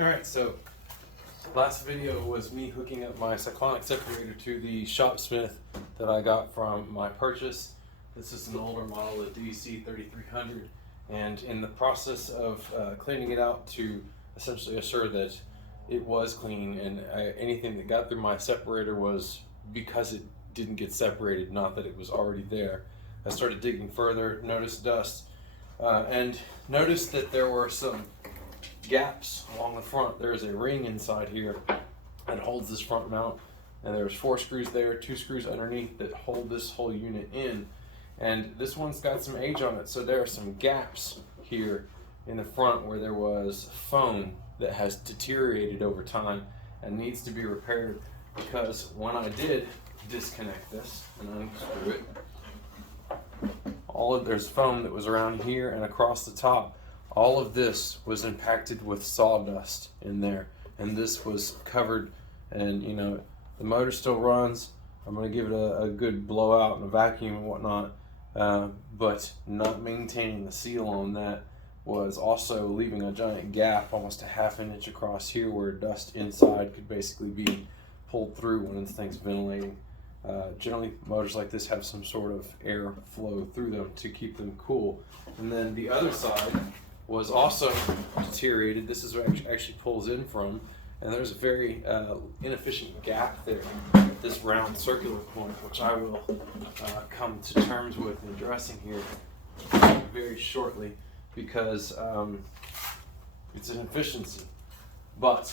Alright, so last video was me hooking up my cyclonic separator to the ShopSmith that I got from my purchase. This is an older model, the DC3300, and in the process of cleaning it out to essentially assure that it was clean and anything that got through my separator was because it didn't get separated, not that it was already there. I started digging further, noticed dust, and noticed that there were some gaps along the front. There's a ring inside here that holds this front mount, and there's 4 screws there, 2 screws underneath that hold this whole unit in. And this one's got some age on it, so there are some gaps here in the front where there was foam that has deteriorated over time and needs to be repaired, because when I did disconnect this and unscrew it, there's foam that was around here and across the top. All of this was impacted with sawdust in there, and this was covered, and you know, the motor still runs. I'm going to give it a good blowout and a vacuum and whatnot, but not maintaining the seal on that was also leaving a giant gap, almost a ½ inch across here, where dust inside could basically be pulled through when this thing's ventilating. Generally, motors like this have some sort of air flow through them to keep them cool. And then the other side was also deteriorated. This is where it actually pulls in from, and there's a very inefficient gap there at this round circular point, which I will come to terms with addressing here very shortly, because it's an efficiency. But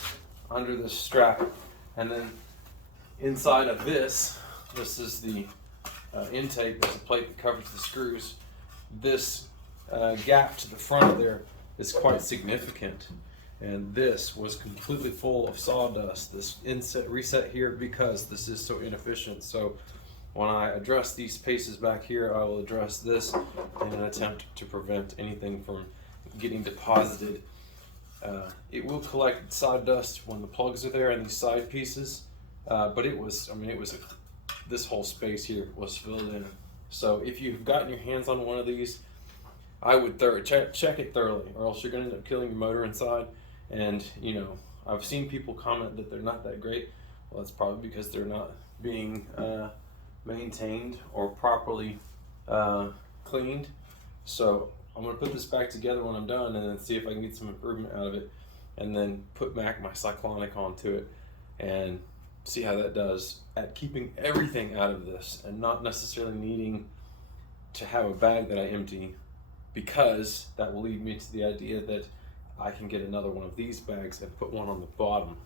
under this strap, and then inside of this is the intake. There's a plate that covers the screws. This gap to the front there is quite significant, and this was completely full of sawdust. This inset reset here because this is so inefficient. So when I address these spaces back here, I will address this in an attempt to prevent anything from getting deposited. It will collect side dust when the plugs are there and these side pieces, but this whole space here was filled in. So if you've gotten your hands on one of these, I would check it thoroughly, or else you're going to end up killing your motor inside. And you know, I've seen people comment that they're not that great. Well, that's probably because they're not being maintained or properly cleaned. So I'm going to put this back together when I'm done, and then see if I can get some improvement out of it, and then put back my cyclonic onto it and see how that does at keeping everything out of this and not necessarily needing to have a bag that I empty, because that will lead me to the idea that I can get another one of these bags and put one on the bottom.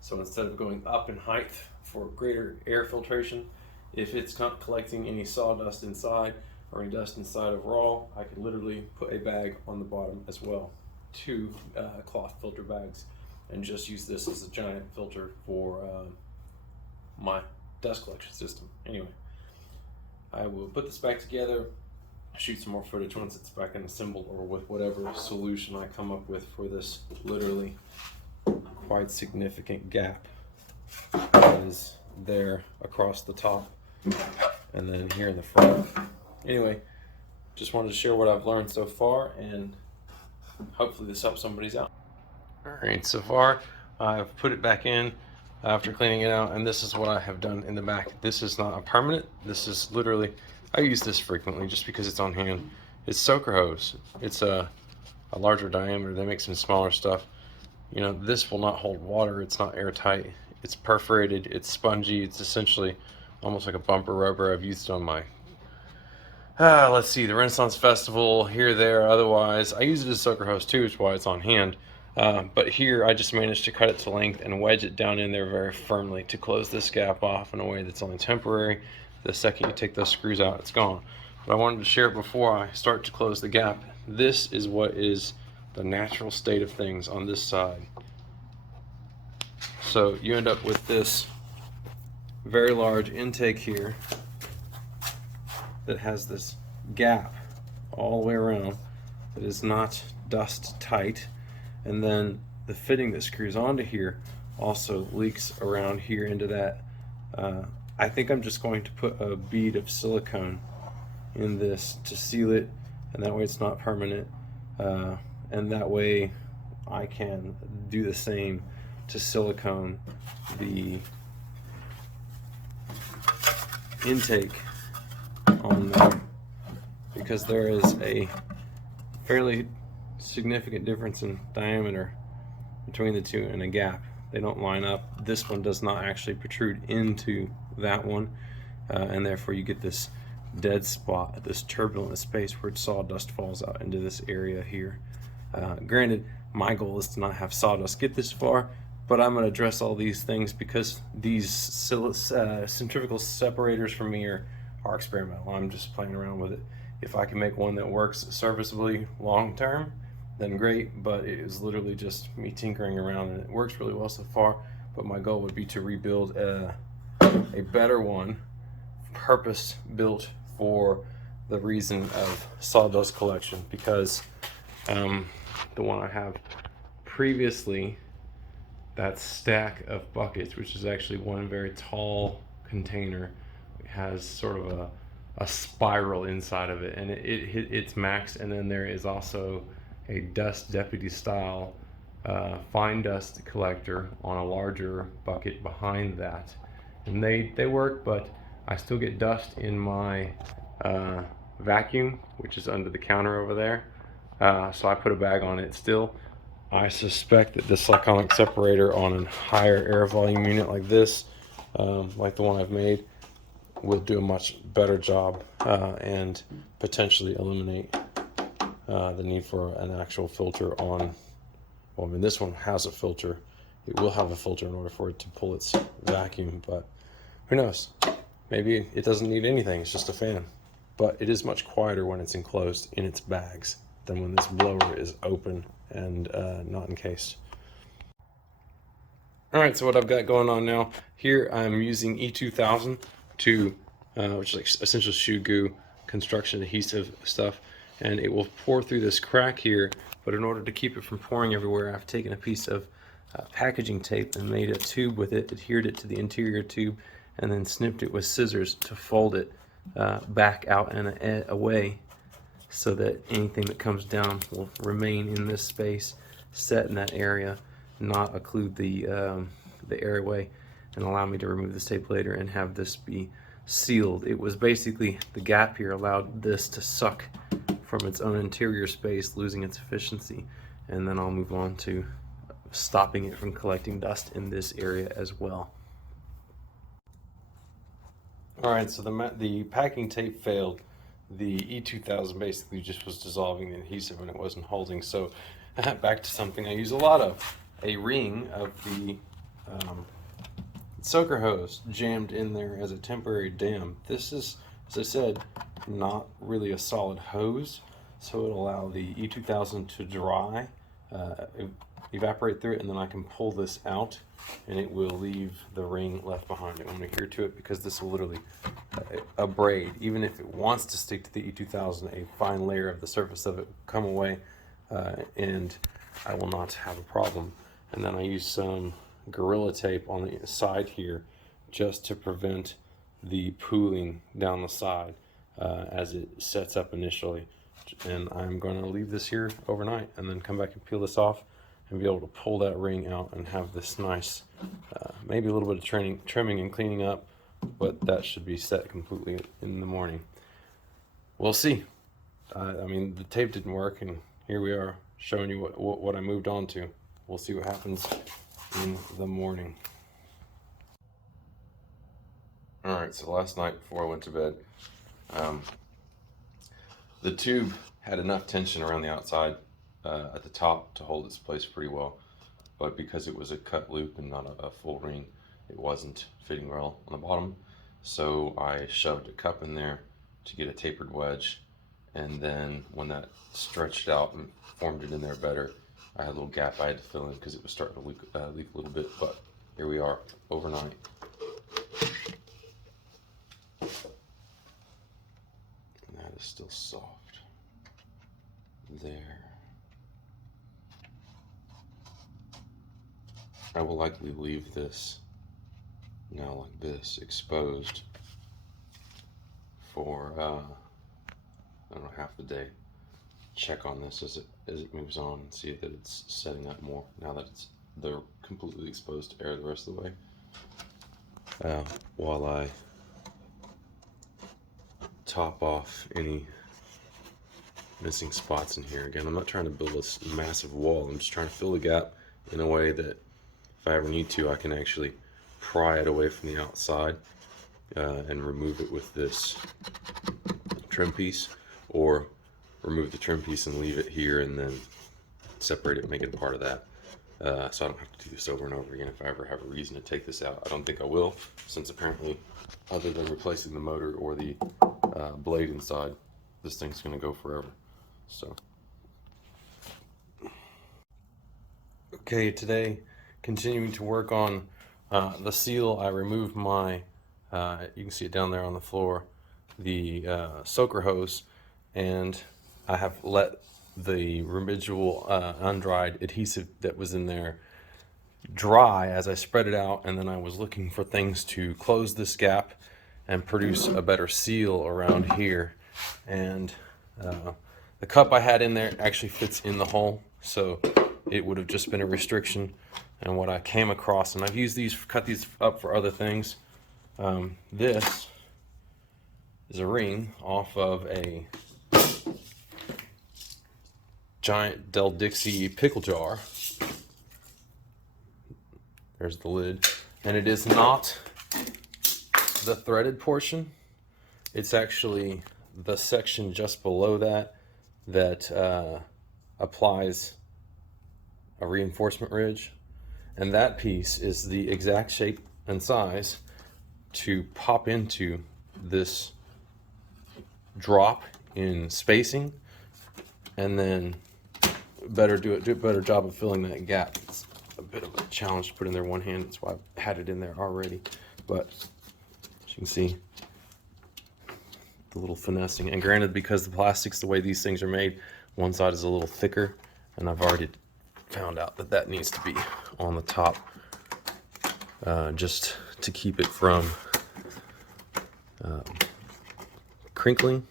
So instead of going up in height for greater air filtration, if it's not collecting any sawdust inside or any dust inside overall, I can literally put a bag on the bottom as well, 2 cloth filter bags, and just use this as a giant filter for my dust collection system. Anyway, I will put this back together, shoot some more footage once it's back and assembled, or with whatever solution I come up with for this literally quite significant gap that is there across the top and then here in the front. Anyway, just wanted to share what I've learned so far, and hopefully this helps somebody's out. Alright, so far I've put it back in after cleaning it out, and this is what I have done in the back. This is not a permanent, this is literally, I use this frequently just because it's on hand. It's soaker hose. It's a larger diameter. They make some smaller stuff. You know, this will not hold water. It's not airtight. It's perforated. It's spongy. It's essentially almost like a bumper rubber. I've used it on my, let's see, the Renaissance Festival, here, there, otherwise. I use it as soaker hose too, which is why it's on hand. But here I just managed to cut it to length and wedge it down in there very firmly to close this gap off in a way that's only temporary. The second you take those screws out, it's gone. But I wanted to share it before I start to close the gap. This is what is the natural state of things on this side. So you end up with this very large intake here that has this gap all the way around that is not dust tight, and then the fitting that screws onto here also leaks around here into that. I think I'm just going to put a bead of silicone in this to seal it, and that way it's not permanent, and that way I can do the same to silicone the intake on there, because there is a fairly significant difference in diameter between the two and a gap. They don't line up. This one does not actually protrude into that one, and therefore you get this dead spot, this turbulent space where sawdust falls out into this area here. Granted, my goal is to not have sawdust get this far, but I'm going to address all these things because these centrifugal separators for me are experimental. I'm just playing around with it. If I can make one that works serviceably long term, then great, but it is literally just me tinkering around, and it works really well so far. But my goal would be to rebuild a better one, purpose built for the reason of sawdust collection, because the one I have previously, that stack of buckets, which is actually one very tall container, it has sort of a spiral inside of it, and it hit its max. And then there is also a dust deputy style fine dust collector on a larger bucket behind that, and they work, but I still get dust in my vacuum, which is under the counter over there, so I put a bag on it still. I suspect that the cyclonic separator on a higher air volume unit like this, like the one I've made, will do a much better job and potentially eliminate the need for an actual filter on. Well, I mean, this one has a filter. It will have a filter in order for it to pull its vacuum, but who knows? Maybe it doesn't need anything, it's just a fan. But it is much quieter when it's enclosed in its bags than when this blower is open and not encased. Alright, so what I've got going on now, here I'm using E2000 to, which is like essential shoe goo, construction adhesive stuff, and it will pour through this crack here, but in order to keep it from pouring everywhere, I've taken a piece of packaging tape and made a tube with it, adhered it to the interior tube, and then snipped it with scissors to fold it back out and away, so that anything that comes down will remain in this space, set in that area, not occlude the airway, and allow me to remove this tape later and have this be sealed. It was basically, the gap here allowed this to suck from its own interior space, losing its efficiency, and then I'll move on to stopping it from collecting dust in this area as well. Alright, so the packing tape failed. The E2000 basically just was dissolving the adhesive and it wasn't holding, so back to something I use a lot of, a ring of the soaker hose jammed in there as a temporary dam. This is, as I said, not really a solid hose, so it'll allow the E2000 to dry, evaporate through it, and then I can pull this out and it will leave the ring left behind. I want to adhere to it because this will literally abrade. Even if it wants to stick to the E2000, a fine layer of the surface of it will come away, and I will not have a problem. And then I use some Gorilla Tape on the side here just to prevent the pooling down the side as it sets up initially. And I'm going to leave this here overnight and then come back and peel this off and be able to pull that ring out and have this nice, maybe a little bit of trimming and cleaning up, but that should be set completely in the morning. We'll see. I mean, the tape didn't work, and here we are showing you what I moved on to. We'll see what happens in the morning. Alright, so last night before I went to bed, the tube had enough tension around the outside at the top to hold its place pretty well, but because it was a cut loop and not a full ring, it wasn't fitting well on the bottom. So I shoved a cup in there to get a tapered wedge, and then when that stretched out and formed it in there better, I had a little gap I had to fill in because it was starting to leak a little bit. But here we are overnight. And that is still soft. There. I will likely leave this now like this, exposed for I don't know, half the day. Check on this as it as it moves on and see that it's setting up more now that they're completely exposed to air the rest of the way. While I top off any missing spots in here. Again, I'm not trying to build this massive wall. I'm just trying to fill the gap in a way that if I ever need to, I can actually pry it away from the outside and remove it with this trim piece, or remove the trim piece and leave it here and then separate it and make it a part of that. So I don't have to do this over and over again if I ever have a reason to take this out. I don't think I will, since apparently, other than replacing the motor or the blade inside, this thing's going to go forever. So, okay, today, continuing to work on the seal. I removed my, you can see it down there on the floor, the soaker hose, and I have let the residual undried adhesive that was in there dry as I spread it out, and then I was looking for things to close this gap and produce a better seal around here. And the cup I had in there actually fits in the hole, so it would have just been a restriction. And what I came across, and I've used these, cut these up for other things. This is a ring off of a giant Del Dixie pickle jar. There's the lid, and it is not the threaded portion. It's actually the section just below that applies a reinforcement ridge, and that piece is the exact shape and size to pop into this drop in spacing, and then do a better job of filling that gap. It's a bit of a challenge to put in there one hand. That's why I had it in there already. But as you can see, the little finessing. And granted, because the plastics, the way these things are made, one side is a little thicker, and I've already found out that that needs to be on the top, just to keep it from crinkling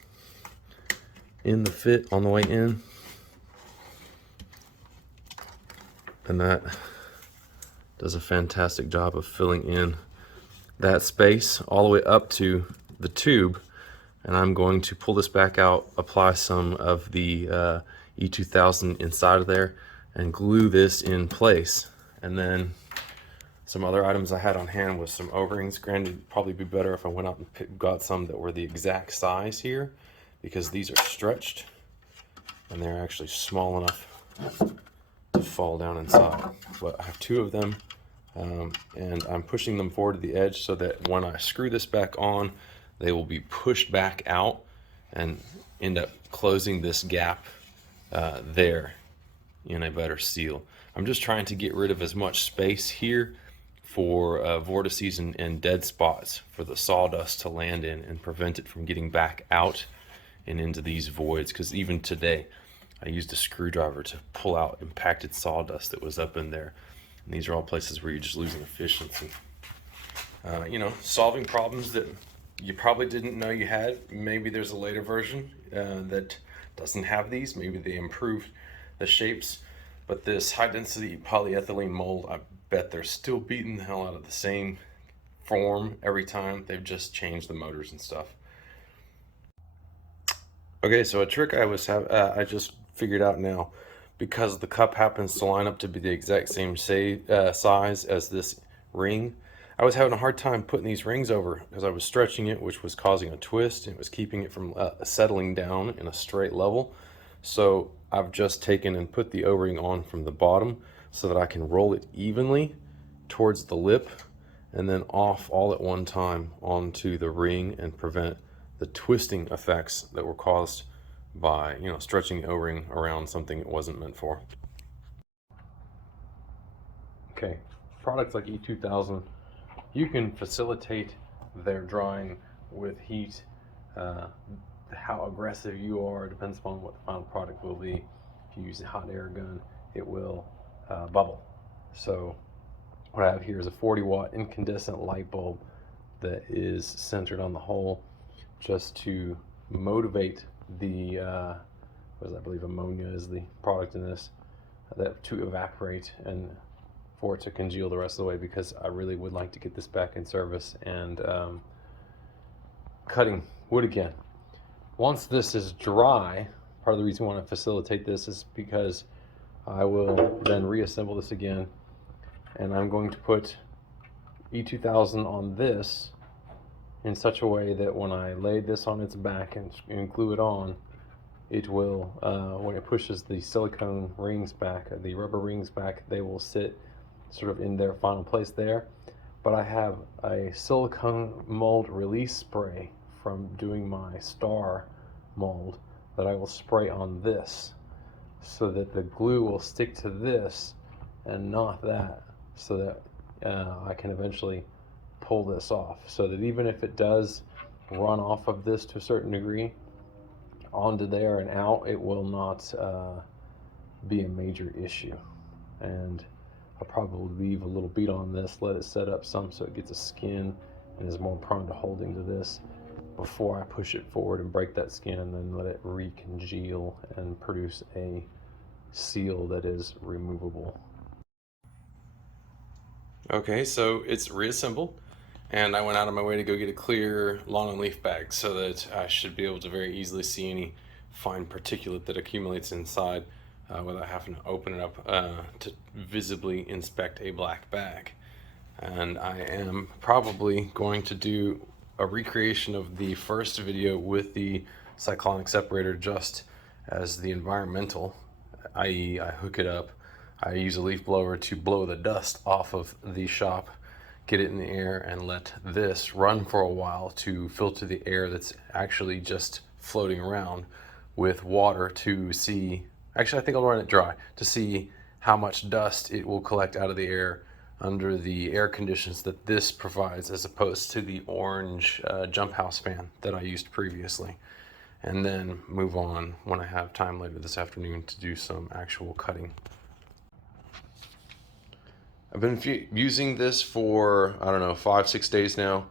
in the fit on the way in. And that does a fantastic job of filling in that space all the way up to the tube. And I'm going to pull this back out, apply some of the E2000 inside of there, and glue this in place. And then some other items I had on hand was some O-rings. Granted, it'd probably be better if I went out and got some that were the exact size here, because these are stretched and they're actually small enough to fall down inside. But I have two of them, and I'm pushing them forward to the edge so that when I screw this back on, they will be pushed back out and end up closing this gap there in a better seal. I'm just trying to get rid of as much space here for vortices and dead spots for the sawdust to land in, and prevent it from getting back out and into these voids. Because even today, I used a screwdriver to pull out impacted sawdust that was up in there. And these are all places where you're just losing efficiency. You know, solving problems that you probably didn't know you had. Maybe there's a later version that doesn't have these. Maybe they improved the shapes. But this high density polyethylene mold, I bet they're still beating the hell out of the same form every time. They've just changed the motors and stuff. Okay, so a trick I just figured out now, because the cup happens to line up to be the exact same size as this ring. I was having a hard time putting these rings over because I was stretching it, which was causing a twist, and it was keeping it from settling down in a straight level. So I've just taken and put the O-ring on from the bottom so that I can roll it evenly towards the lip and then off all at one time onto the ring, and prevent the twisting effects that were caused by, you know, stretching the O-ring around something it wasn't meant for. Okay, products like E2000, you can facilitate their drying with heat. How aggressive you are depends upon what the final product will be. If you use a hot air gun, it will bubble. So what I have here is a 40-watt incandescent light bulb that is centered on the hole, just to motivate the I believe ammonia is the product in this, that to evaporate and for it to congeal the rest of the way, because I really would like to get this back in service and cutting wood again. Once this is dry, part of the reason I want to facilitate this is because I will then reassemble this again, and I'm going to put E2000 on this in such a way that when I lay this on its back and glue it on, it will, when it pushes the silicone rings back, the rubber rings back, they will sit sort of in their final place there. But I have a silicone mold release spray from doing my star mold that I will spray on this, so that the glue will stick to this and not that, so that I can eventually pull this off, so that even if it does run off of this to a certain degree onto there and out, it will not be a major issue. And I'll probably leave a little bead on this, let it set up some so it gets a skin and is more prone to holding to this before I push it forward and break that skin, and then let it recongeal and produce a seal that is removable. Okay, so it's reassembled, and I went out of my way to go get a clear lawn and leaf bag so that I should be able to very easily see any fine particulate that accumulates inside without having to open it up to visibly inspect a black bag. And I am probably going to do a recreation of the first video with the cyclonic separator just as the environmental, i.e. I hook it up, I use a leaf blower to blow the dust off of the shop, get it in the air, and let this run for a while to filter the air that's actually just floating around with water to see, actually I think I'll run it dry to see how much dust it will collect out of the air under the air conditions that this provides, as opposed to the orange jump house fan that I used previously. And then move on when I have time later this afternoon to do some actual cutting. I've been using this for, I don't know, 5-6 days now.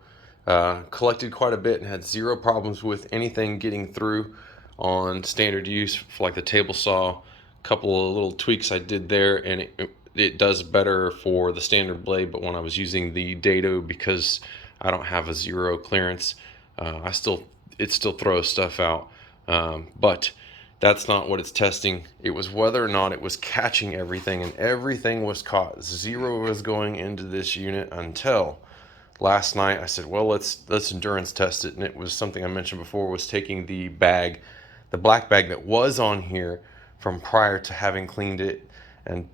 Collected quite a bit and had zero problems with anything getting through on standard use, for like the table saw. A couple of little tweaks I did there, and it does better for the standard blade. But when I was using the dado, because I don't have a zero clearance, it still throws stuff out. But that's not what it's testing. It was whether or not it was catching everything, and everything was caught. Zero was going into this unit until last night. I said, well, let's endurance test it. And it was something I mentioned before, was taking the bag, the black bag that was on here from prior to having cleaned it. And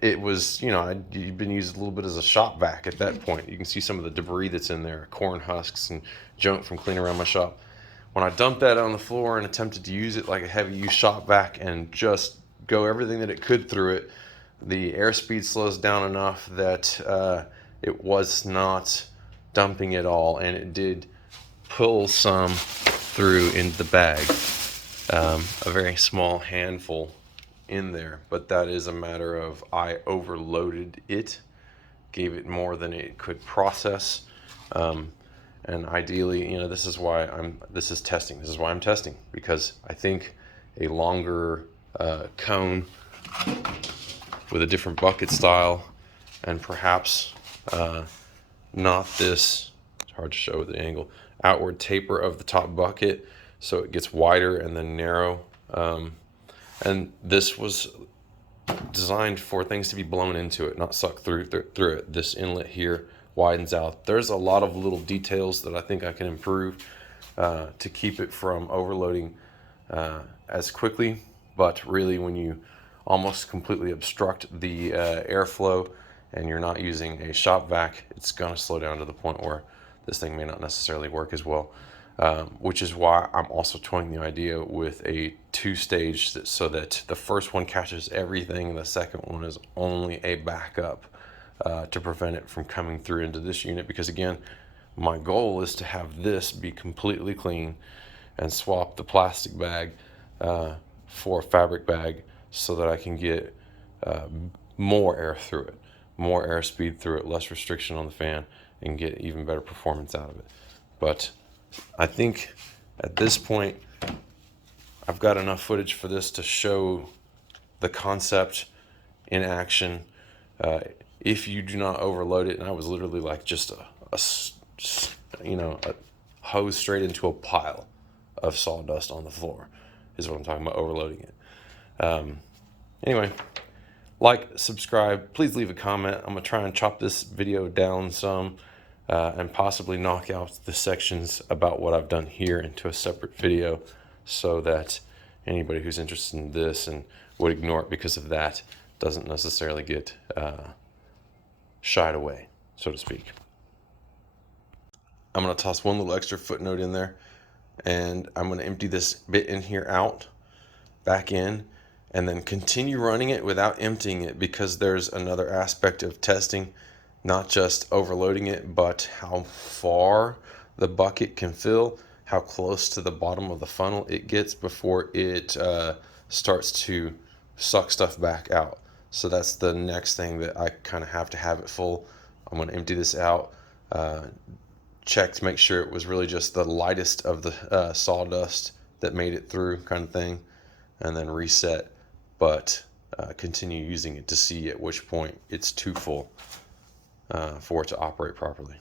it was, you know, I'd been used a little bit as a shop vac at that point. You can see some of the debris that's in there, corn husks and junk from cleaning around my shop. When I dumped that on the floor and attempted to use it like a heavy use shop vac and just go everything that it could through it, the airspeed slows down enough that it was not dumping it all, and it did pull some through into the bag, a very small handful in there. But that is a matter of, I overloaded it, gave it more than it could process. And ideally, you know, this is why this is testing. This is why I'm testing, because I think a longer cone with a different bucket style, and perhaps not this, it's hard to show with the angle, outward taper of the top bucket so it gets wider and then narrow. And this was designed for things to be blown into it, not sucked through it. This inlet here widens out. There's a lot of little details that I think I can improve to keep it from overloading as quickly. But really, when you almost completely obstruct the airflow and you're not using a shop vac, it's going to slow down to the point where this thing may not necessarily work as well. Which is why I'm also toying the idea with a 2-stage, so that the first one catches everything and the second one is only a backup to prevent it from coming through into this unit. Because again, my goal is to have this be completely clean and swap the plastic bag for a fabric bag, so that I can get more air through it, more airspeed through it, less restriction on the fan, and get even better performance out of it. But I think at this point, I've got enough footage for this to show the concept in action. If you do not overload it, and I was literally like just a hose straight into a pile of sawdust on the floor, is what I'm talking about, overloading it. Anyway, like, subscribe, please leave a comment. I'm gonna try and chop this video down some and possibly knock out the sections about what I've done here into a separate video, so that anybody who's interested in this and would ignore it because of that doesn't necessarily get shied away, so to speak. I'm going to toss one little extra footnote in there, and I'm going to empty this bit in here out, back in, and then continue running it without emptying it, because there's another aspect of testing, not just overloading it, but how far the bucket can fill, how close to the bottom of the funnel it gets before it starts to suck stuff back out. So that's the next thing that I kind of have to have it full. I'm going to empty this out, check to make sure it was really just the lightest of the sawdust that made it through, kind of thing, and then reset, but continue using it to see at which point it's too full for it to operate properly.